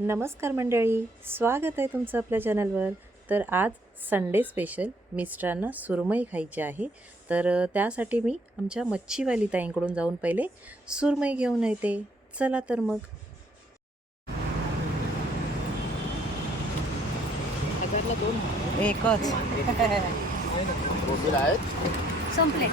नमस्कार मंडळी स्वागत आहे तुमचं आपल्या चॅनलवर. तर आज संडे स्पेशल मिस्टरांना सुरमई खायची आहे. तर त्यासाठी मी आमच्या मच्छीवाली ताईंकडून जाऊन पहिले सुरमई घेऊन येते. चला तर मग. एकच. संपले.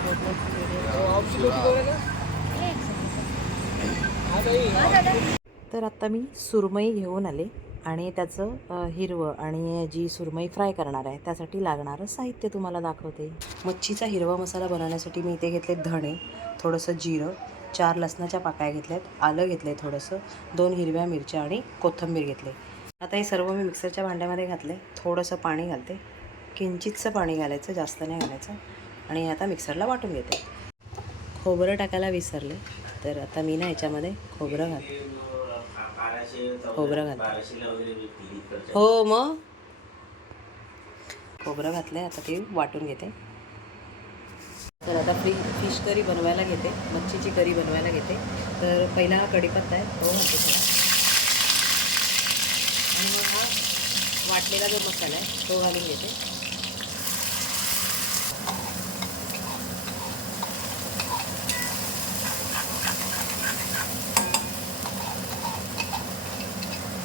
तर आत्ता मी सुरमई घेऊन आले आणि त्याचं हिरवं आणि जी सुरमई फ्राय करणार आहे त्यासाठी लागणारं साहित्य तुम्हाला दाखवते. मच्छीचा हिरवा मसाला बनवण्यासाठी मी इथे घेतले धणे थोडंसं जिरं चार लसणाच्या पाकळ्या घेतल्यात आलं घेतलं आहे थोडंसं दोन हिरव्या मिरच्या आणि कोथिंबीर घेतले. आता हे सर्व मी मिक्सरच्या भांड्यामध्ये घातले थोडंसं पाणी घालते. किंचितचं पाणी घालायचं जास्त नाही घालायचं. आणि आता मिक्सरला वाटून घेते. खोबरं टाकायला विसरले तर आता मी ना याच्यामध्ये खोबरं घालते. खोबरं घालते हो मग? खोबरं घातलं आहे आता ते वाटून घेते. तर आता फ्री फिश करी बनवायला घेते. मच्छीची करी बनवायला घेते. तर पहिला हा कढीपत्ता आहे. तो घालते थोडा. आणि मग हा वाटलेला जो मसाला आहे तो घालून घेते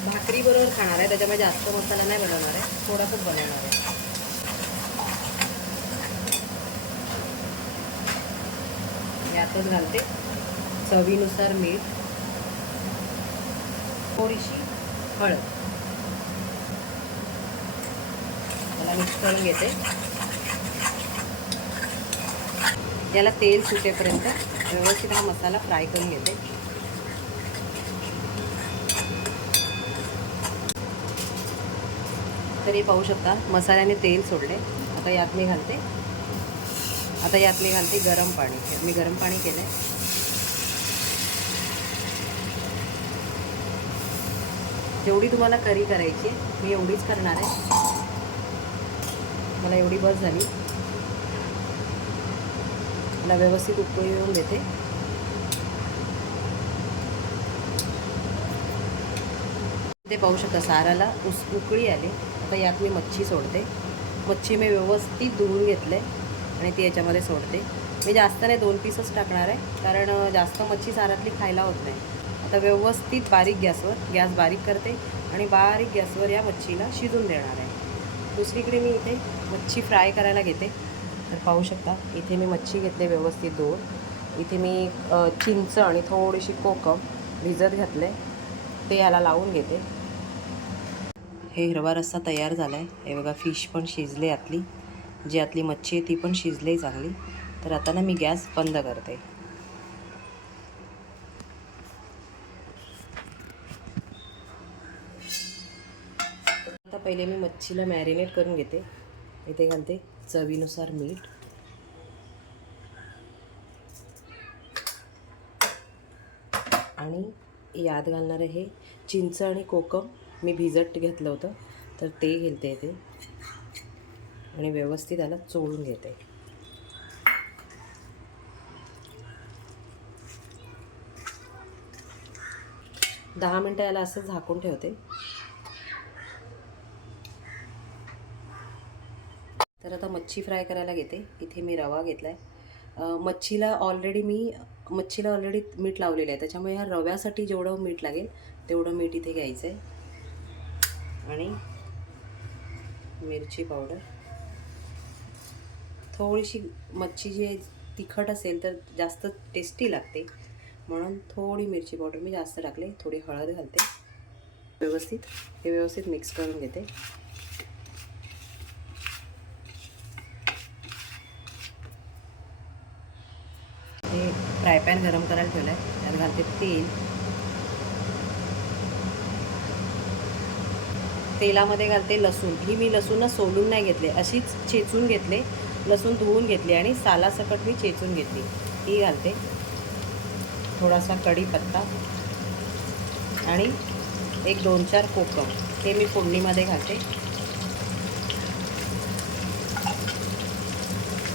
भाकरी बरोबर खाणार आहे. त्याच्यामुळे जास्त मसाला नाही बनवणार आहे. थोडासाच बनवणार आहे. यातच घालते. चवीनुसार मीठ. थोडीशी हळद. त्याला मिक्स करून घेते. याला तेल सुटेपर्यंत व्यवस्थित हा मसाला फ्राय करून घेते. तर हे पाहू शकता. मसाल्याने तेल सोडले. आता यात मी घालते. आता यात मी घालते गरम पाणी. मी गरम पाणी केलं आहे जेवढी तुम्हाला करी करायची आहे, मी एवढीच करणार आहे. मला एवढी बस झाली. मला व्यवस्थित उकळी येऊन देते. ते पाहू शकता साराला उस उकळी आली. आता यात मी मच्छी सोडते. मच्छी मी व्यवस्थित धुवून घेतले आणि ती याच्यामध्ये सोडते. मी जास्त नाही दोन पीसच टाकणार आहे. कारण जास्त मच्छी सारातली खायला होत नाही. आता व्यवस्थित बारीक गॅसवर गॅस बारीक करते आणि बारीक गॅसवर या मच्छीला शिजून देणार आहे. दुसरीकडे मी इथे मच्छी फ्राय करायला घेते. तर पाहू शकता इथे मी मच्छी घेतले व्यवस्थित धुवून. इथे मी चिंच आणि थोडीशी कोकम भिजत घातले. ते याला लावून घेते. हे हिरवा रस्सा तयार झाला आहे हे बघा फिश पण शिजले आतली. जी आतली मच्छी आहे ती पण शिजली चांगली. तर आता ना मी गॅस बंद करते. आता पहिले मी मच्छीला मॅरिनेट करून घेते. इथे घालते चवीनुसार मीठ. आणि याद घालणार आहे चिंच आणि कोकम. मी भिजत घेतलं होतं तर ते घेते ते. आणि व्यवस्थित याला चोळून घेते. दहा मिनटं याला असं झाकून ठेवते. तर आता मच्छी फ्राय करायला घेते. इथे मी रवा घेतला आहे मच्छीला ऑलरेडी मी मच्छीला ऑलरेडी मीठ लावलेलं आहे. त्याच्यामुळे ह्या रव्यासाठी जेवढं मीठ लागेल तेवढं मीठ इथे घ्यायचं आहे आणि मिरची पावडर थोडीशी मच्छी जी आहे तिखट असेल तर जास्त टेस्टी लागते. म्हणून थोडी मिरची पावडर मी जास्त टाकले. थोडी हळद घालते. व्यवस्थित. हे व्यवस्थित मिक्स करून घेते. हे फ्राय पॅन गरम करायला ठेवलं आहे त्यात घालते तेल. तेलामध्ये घालते लसूण. ही मी लसूण सोलून नाही घेतले. अशीच चेचून घेतले. लसूण धुवून घेतले आणि सालासकट मी चेचून घेतली. ही घालते. थोडासा कढीपत्ता आणि एक दोन चार कोकम. ते मी फोडणीमध्ये घालते.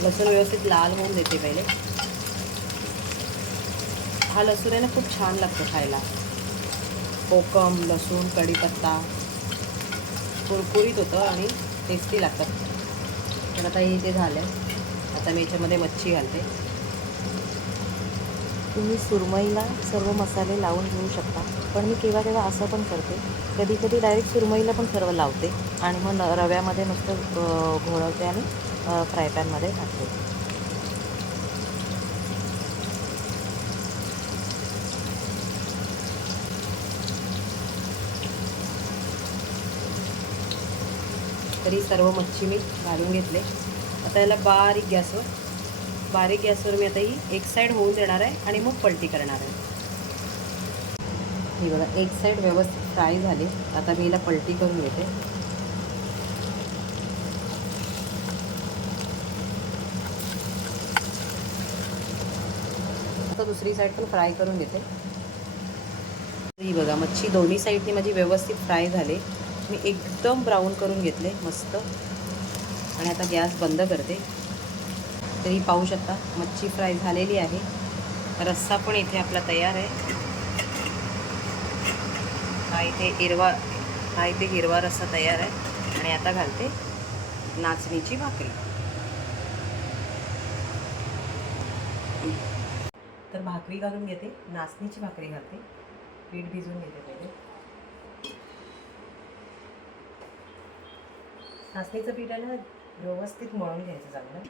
लसूण व्यवस्थित लाल होऊन देते पहिले. हा लसूण आहे ना खूप छान लागतो खायला. कोकम लसूण कढीपत्ता कुरकुरीत होतं आणि टेस्टी लागतात. तर आता हे ते झालं आहे आता मी याच्यामध्ये मच्छी घालते. तुम्ही सुरमईला सर्व मसाले लावून घेऊ शकता. पण मी केव्हा केव्हा असं पण करते. कधी कधी डायरेक्ट सुरमईला पण सर्व लावते. आणि मग रव्यामध्ये नुसतं घोळवते आणि फ्राय पॅनमध्ये टाकते. तरी सर्व मच्छी मी घालून घेतले. आता याला बारीक गॅसवर बारीक गॅसवर मी आता ही एक साईड होऊन देणार आहे आणि मग पलटी करणार आहे. ही बघा एक साईड व्यवस्थित फ्राय झाली. आता मी हिला पलटी करून घेते. आता दुसरी साईड पण फ्राय करून घेते. ही बघा मच्छी दोन्ही साईडनी माझी व्यवस्थित फ्राय झाली. मी एकदम ब्राऊन करून घेतले मस्त. आणि आता गॅस बंद करते. तरी पाहू शकता मच्छी फ्राय झालेली आहे. रस्सा पण इथे आपला तयार आहे. हा इथे हिरवा हा इथे हिरवा रस्सा तयार आहे. आणि आता घालते नाचणीची भाकरी. तर भाकरी घालून घेते नाचणीची भाकरी घालते. पीठ भिजवून घेते पहिले. नाचणीचं पीठ आहे ना व्यवस्थित मळून घ्यायचं चांगलं.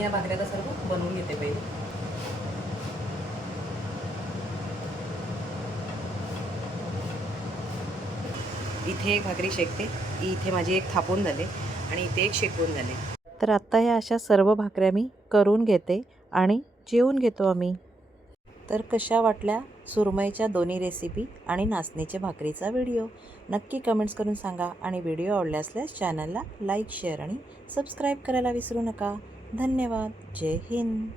या भाकऱ्याचा सर्व बनवून घेते पहिले. इथे एक भाकरी शेकते इथे माझी एक थापून झाले आणि इथे एक शेकवून झाले. तर आत्ता ह्या अशा सर्व भाकऱ्या मी करून घेते आणि जेवून घेतो आम्ही. तर कशा वाटल्या सुरमईच्या दोन्ही रेसिपी आणि नाचणीच्या भाकरीचा व्हिडिओ नक्की कमेंट्स करून सांगा आणि व्हिडिओ आवडले असल्यास चॅनलला लाईक शेअर आणि सबस्क्राईब करायला विसरू नका. धन्यवाद. जय हिंद.